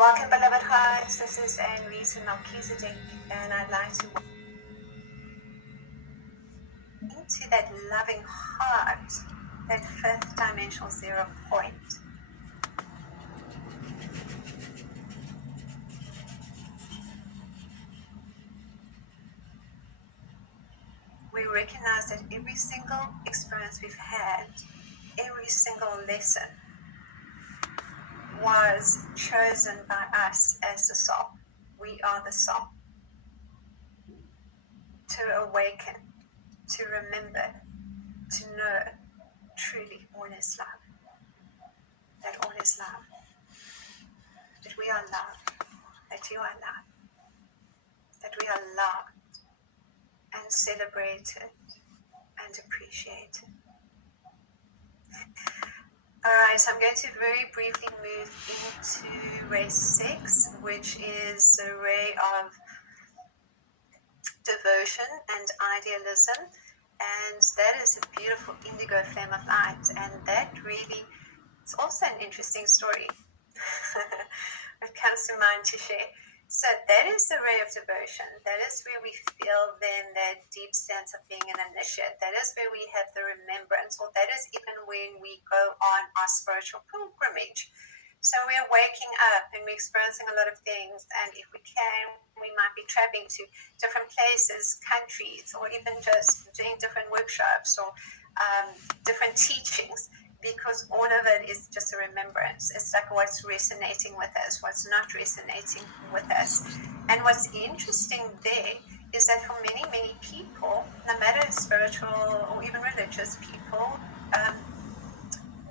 Welcome, beloved hearts. This is Anne-Lisa Melchizedek, and I'd like to into that loving heart, that fifth dimensional 0 point. We recognize that every single experience we've had, every single lesson was chosen by us as the soul. We are the soul. To awaken, to remember, to know truly all is love. That all is love. That we are loved. That you are loved. That we are loved and celebrated and appreciated. Alright, so I'm going to very briefly move into ray 6, which is the ray of devotion and idealism, and that is a beautiful indigo flame of light, and that really, it's also an interesting story. It comes to mind to share. So that is the ray of devotion. That is where we feel then that deep sense of being an initiate. That is where we have the remembrance, or that is even when we go on our spiritual pilgrimage. So we are waking up and we're experiencing a lot of things, and if we can, we might be traveling to different places, countries, or even just doing different workshops or different teachings, because all of it is just a remembrance. It's like what's resonating with us, what's not resonating with us. And what's interesting there is that for many, many people, no matter spiritual or even religious people,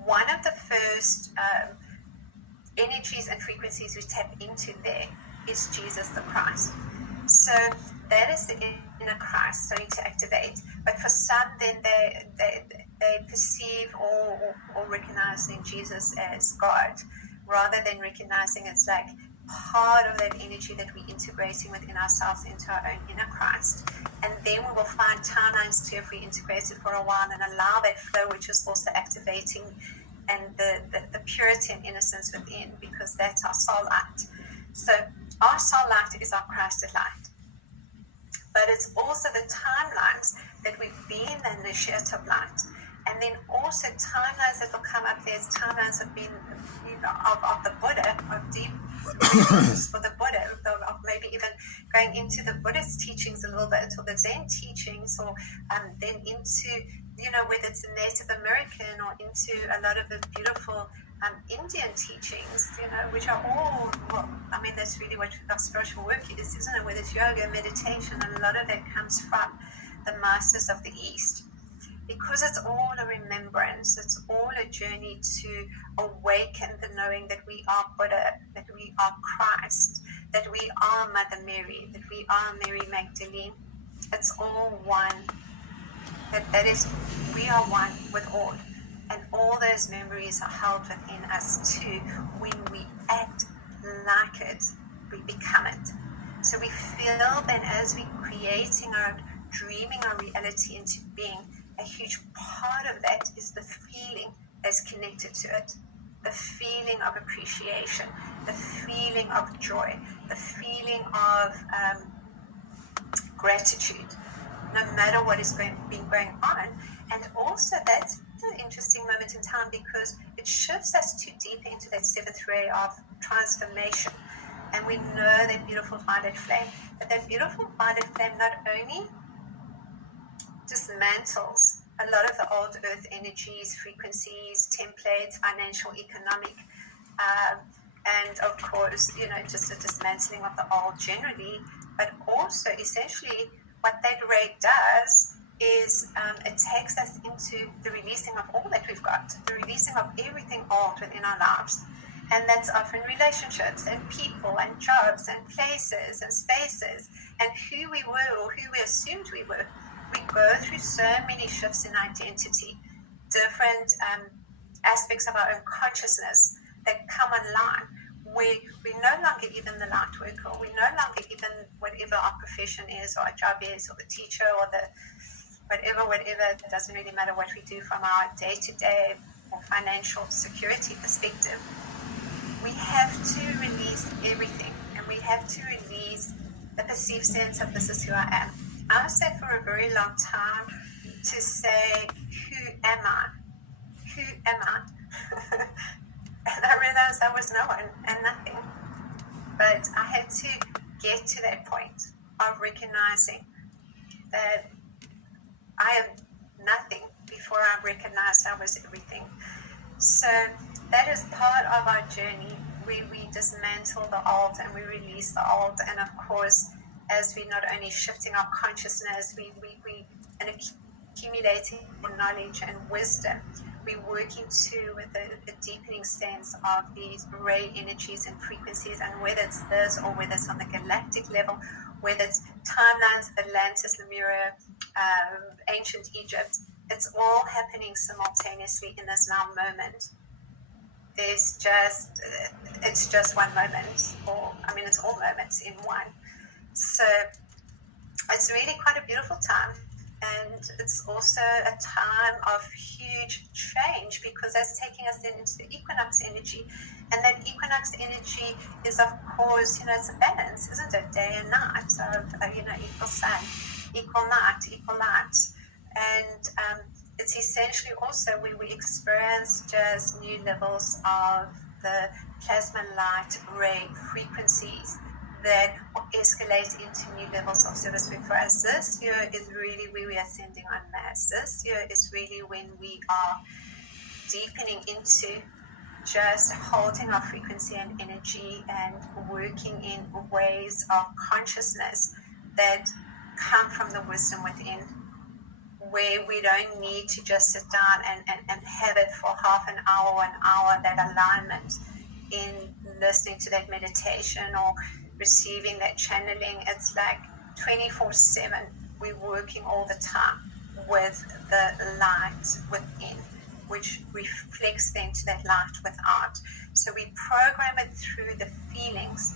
one of the first energies and frequencies we tap into there is Jesus the Christ. So that is the inner Christ starting to activate. But for some, then they perceive or recognizing Jesus as God, rather than recognizing it's like part of that energy that we're integrating within ourselves into our own inner Christ. And then we will find timelines too if we integrate it for a while and allow that flow, which is also activating and the purity and innocence within, because that's our soul light. So our soul light is our Christed light. But it's also the timelines that we've been the initiative light. And then also timelines that will come up. There's timelines of being of the Buddha, of deep for the Buddha, of maybe even going into the Buddhist teachings a little bit, or the Zen teachings, or then into, whether it's a Native American or into a lot of the beautiful Indian teachings, which are all, that's really what our spiritual work is, isn't it? Whether it's yoga, meditation, and a lot of that comes from the masters of the East. Because it's all a remembrance, it's all a journey to awaken the knowing that we are Buddha, that we are Christ, that we are Mother Mary, that we are Mary Magdalene. It's all one. That is, we are one with all. And all those memories are held within us too. When we act like it, we become it. So we feel then, as we're creating dreaming our reality into being, a huge part of that is the feeling that's connected to it. The feeling of appreciation, the feeling of joy, the feeling of gratitude, no matter what is been going on. And also that's an interesting moment in time, because it shifts us too deep into that seventh ray of transformation. And we know that beautiful violet flame, but that beautiful violet flame not only dismantles a lot of the old earth energies, frequencies, templates, financial, economic, and of course, just a dismantling of the old generally, but also essentially what that ray does is it takes us into the releasing of all that we've got, the releasing of everything old within our lives. And that's often relationships and people and jobs and places and spaces and who we were or who we assumed we were. We go through so many shifts in identity, different aspects of our own consciousness that come online, where we're no longer even the light worker, we're no longer even whatever our profession is, or our job is, or the teacher, or the whatever, it doesn't really matter what we do from our day-to-day or financial security perspective. we have to release everything, and we have to release the perceived sense of this is who I am. I was there for a very long time to say, who am I? Who am I? And I realized I was no one and nothing. But I had to get to that point of recognizing that I am nothing before I recognized I was everything. So that is part of our journey where we dismantle the old and we release the old. And of course, as we not only shifting our consciousness, we and accumulating knowledge and wisdom, we're working too with a deepening sense of these ray energies and frequencies, and whether it's this or whether it's on the galactic level, whether it's timelines, Atlantis, Lemuria, ancient Egypt, it's all happening simultaneously in this now moment. It's just one moment, or I mean, it's all moments in one. So it's really quite a beautiful time. And it's also a time of huge change, because that's taking us then into the equinox energy. And that equinox energy is, of course, it's a balance, isn't it? Day and night, of, equal sun, equal night, equal light. And it's essentially also where we experience just new levels of the plasma light ray frequencies that escalate into new levels of service for us. This year is really where we are ascending en masse. This year is really when we are deepening into just holding our frequency and energy and working in ways of consciousness that come from the wisdom within, where we don't need to just sit down and have it for half an hour, that alignment in listening to that meditation or receiving that channeling. It's like 24/7. We're working all the time with the light within, which reflects then to that light without. So we program it through the feelings,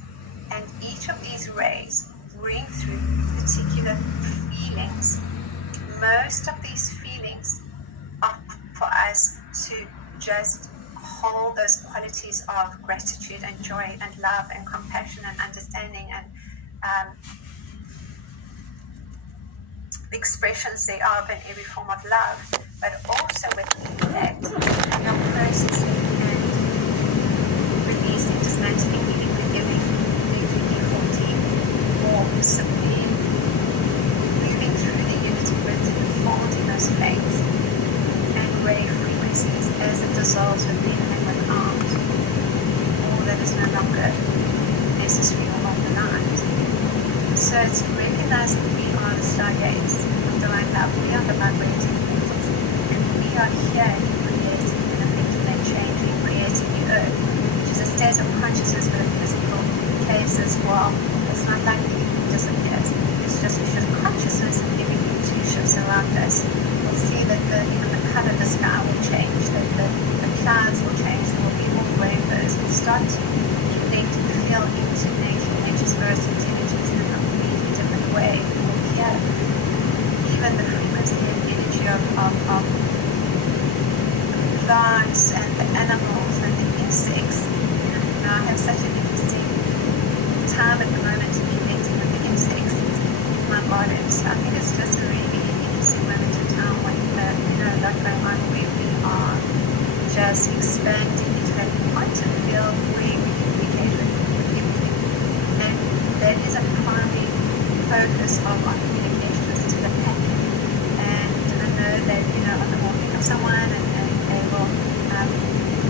and each of these rays bring through particular feelings. Most of these feelings are for us to just hold those qualities of gratitude and joy and love and compassion and understanding and the expressions thereof in every form of love, but also within that, you're processing and releasing, dismantling, healing, forgiving, making deep, warm, simply moving through the unity with and unfolding those planes and ray frequencies as it dissolves within and without all that is no longer necessary or of the night. So it's recognized that we are the stargates of divine love. We are the vibrating portals, and we are here in creating and affecting that change in creating the earth, which is a state of consciousness but a physical place as well. It's not like everything disappears. It's just a shift of consciousness, and everything too shifts around us. We'll see that the color of the sky will change, that the clouds will change, there will be more rainbows. We'll start to connect and feel into nature, nature's birth energies in a completely different way. We'll hear even the frequency and energy of plants and the animals and the insects. Now I have such an interesting time at the moment to connecting with the insects in my garden. So I think it's just a really interesting moment in time when like going on, where we are just expanding into that quantum field where we communicate with everything. And that is a primary focus of our communication, is to the pattern. And I know that, on the morning of someone and they will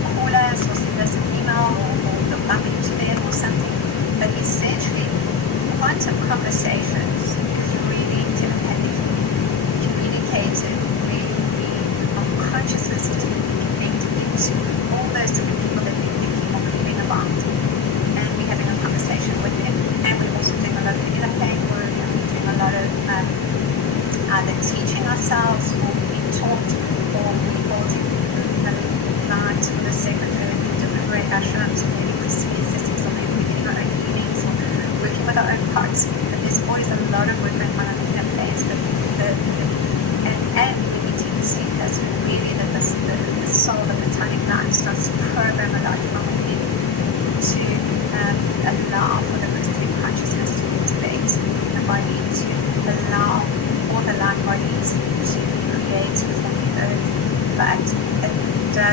call us or send us an email or look up into them or something. But essentially, quantum conversations is really telepathically communicated, where we are consciousness just connected into all those different people that we're thinking or feeling about. And we're having a conversation with them. And we're also doing a lot of inner pain work, and we're doing a lot of either teaching ourselves or being taught, or we're holding light for the sacred earth in different ray ashrams, or maybe we're seeing systems, or maybe we're doing our own healings, or working with our own parts. But there's always a lot of work going on in the inner planes. And when we deep sleep, that's really the soul of the tonic light starts to program a lot from within.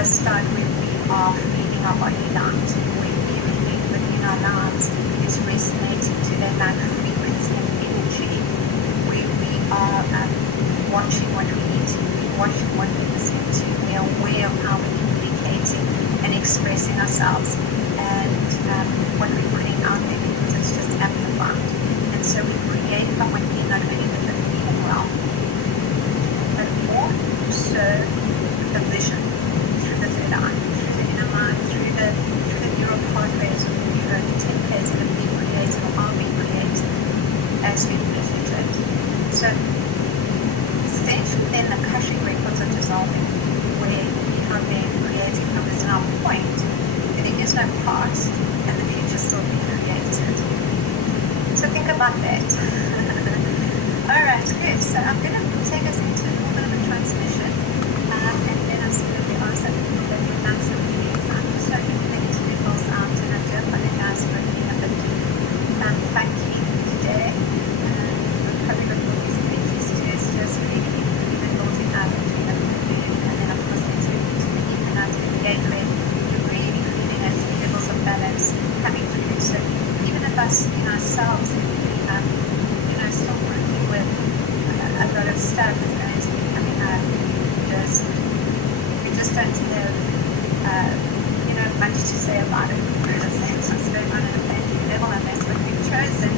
start when we are feeling our body light, when everything within our lives is resonating to that light frequency and energy, when we are watching what we eat, watching what we listen to, we are aware of how we're communicating and expressing ourselves, and what we're putting out there, because it's just amplified. And so we create from within, not only with the feeling realm, but more so the vision through the third eye, through the inner mind, through the neural pathways or the neural templates that have been created or are being created as we meditate. So essentially then the Akashic records are dissolving, where we are then creating from this now point where there is no past and the future still being created. So think about that. Alright, good. So I'm going to take us into a little bit of a transmission, and then I'm just going to ask that people that you've done some readings. I'm just hoping to make two levels out, and I do apologize for being a bit funky today. We've probably got all these pages to us, just really even building up between the moon, and then of course there's moving to the evening out to the gateway. You're really feeling as levels of balance coming through. So even if us in ourselves, still working with a lot of stuff that's going to be coming up, we just don't have much to say about it, because that's what's going on at a planetary level, and that's what we've chosen.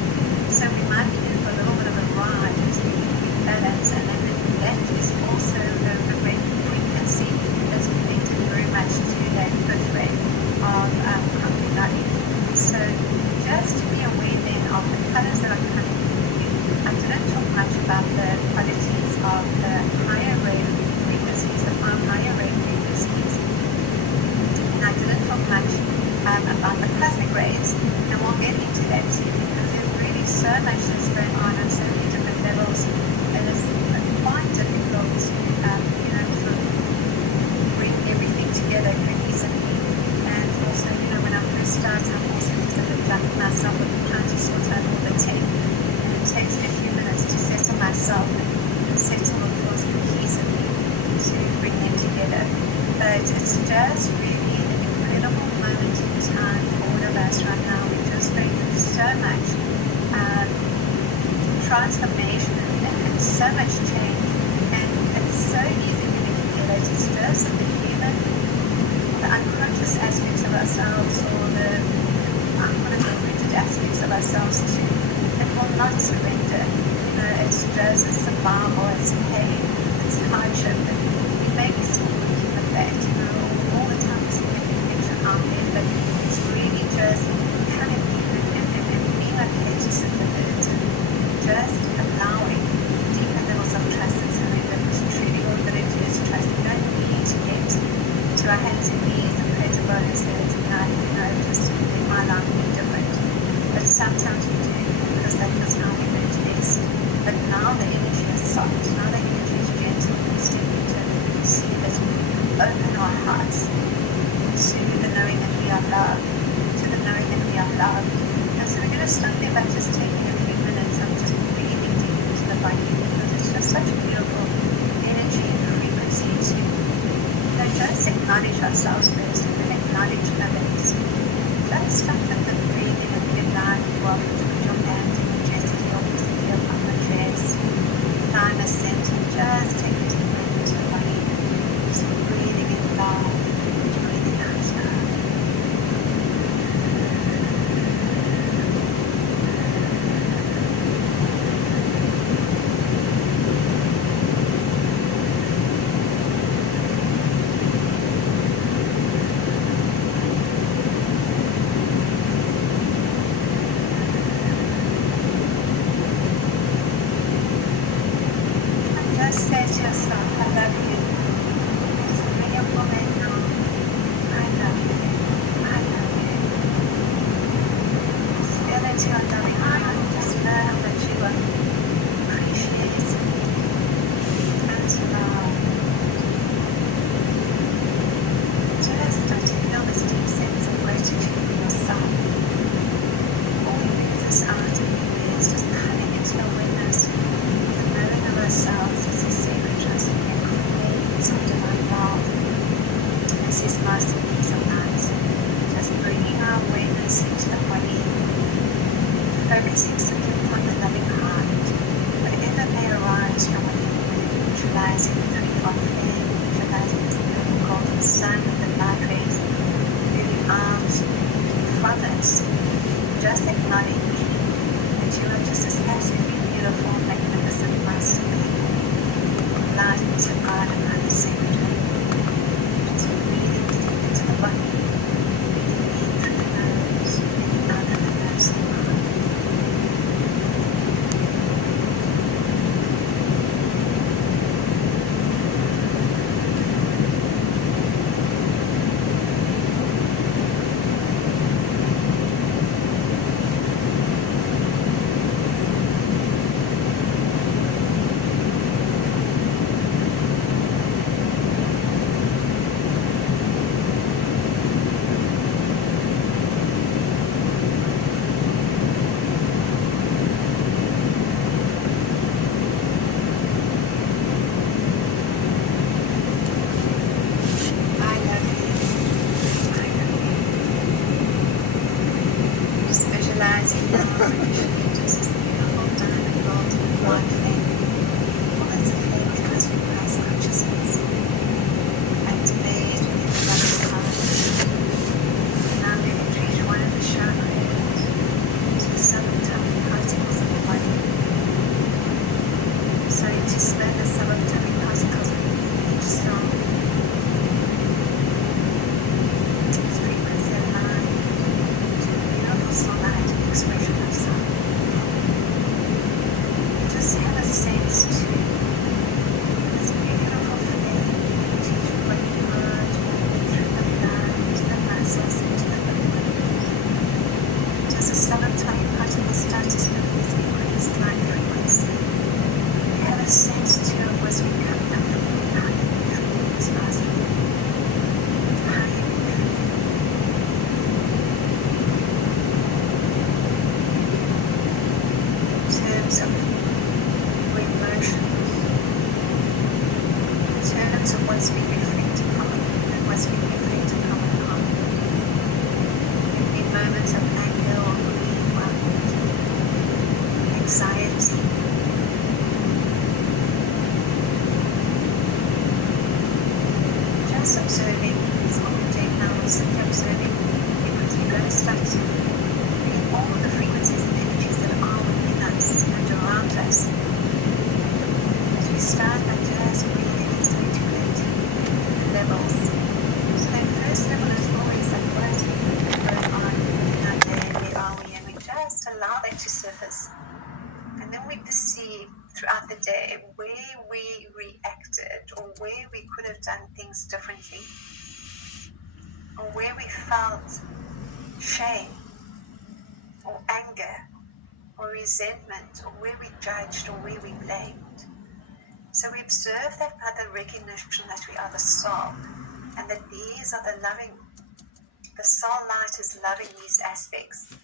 So we might be in for a little bit of a ride as we balance, and then that is also the great frequency that's connected very much to that fifth ray of Kampunari. So just to be aware then of the colors that are coming. I didn't talk much about the qualities of the higher ray frequencies, the higher ray frequencies, and I didn't talk much about the cosmic rays, and we'll get into that too, because there's really so much that's going on so many different levels, and it's quite difficult to sort of bring everything together cohesively. And also, when I first started, I'm also just a bit like myself with trying to sort out all the tech. It takes me a few minutes to settle myself and settle the thoughts cohesively to bring them together. But it's just really an incredible moment in time for all of us right now. We're just going through so much transformation and so much change, and it's so easy to manipulate. It's just the unconscious aspects of ourselves, or the unrooted aspects of ourselves too, that will not surrender. It's just survival, it's pain, it's hardship, and we may be still working with that, all the time there's information out there, but it's really just coming in and being okay to sit with it, and just allowing deeper levels of trust and surrender, because truly all that it is trust. We don't need to get to our hands and knees and pray to bonus that it's just in my life being different. But sometimes we do, because that was how we learned best. But now the energy is soft, now the energy is gentle, we step into it, and we see that we open our hearts to the knowing that we are loved, to the knowing that we are loved. And so we're going to start there by just taking a few minutes of just breathing deep into the body, because it's just such a beautiful energy and frequency to just acknowledge ourselves first, and then acknowledge others. Just start with the breathing and be alive. You're welcome to put your hand majestically over to the heel of the chest, find a center, just take a deep breath into the body, just breathing in love, breathing out love. Just say to yourself, I love you. Just bring your moment now. I love you. I love you. Just feel into your loving heart. Just know that you are appreciated and loved. Just start to feel this deep sense of gratitude for yourself. All we move this out of you is just coming into the awareness of the knowing of ourselves as a sacred trust and create some divine love. to spin the subatomic particles within each cell. Frequency aligned to the beautiful sunlight and expression of sound. Just have a sense to this beautiful flame energy to what you heard through the blood, into the muscles, into the ligaments. Just the subatomic particles start to spin this increased light frequency. You have a sense too of what's becoming up and how you feel this last week. How you feel. In terms of your emotions, in terms of what's being reflected from it and what's being reflected from the heart. There can be moments of anger or grief or anxiety. Just observing is what we're doing now. We're simply observing because we're going to start to read all the frequencies and energies that are within us and around us. As we start by just breathing these integrated levels. So that first level is always like what is going on in our day, where are we, and we just allow that to surface. And then we perceive throughout the day where we reacted or where we could have done things differently or where we felt shame or anger or resentment or where we judged or where we blamed. So we observe that by the recognition that we are the soul and that these are the soul light is loving these aspects.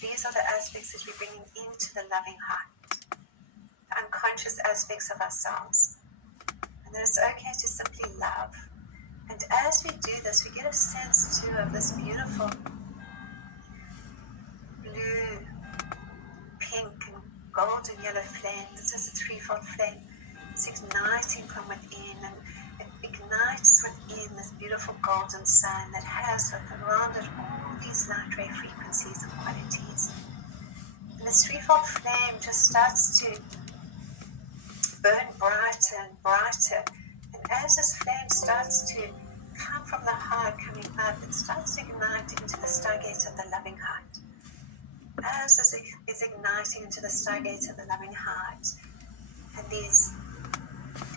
These are the aspects that we're bringing into the loving heart. Unconscious aspects of ourselves, and that it's okay to simply love. And as we do this, we get a sense too of this beautiful blue, pink, and golden yellow flame. This is a threefold flame. It's igniting from within, and it ignites within this beautiful golden sun that has around it all these light ray frequencies and qualities. And this threefold flame just starts to burn brighter and brighter, and as this flame starts to come from the heart, coming up, it starts to ignite into the stargate of the loving heart. As this is igniting into the stargate of the loving heart, and these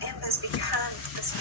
embers become this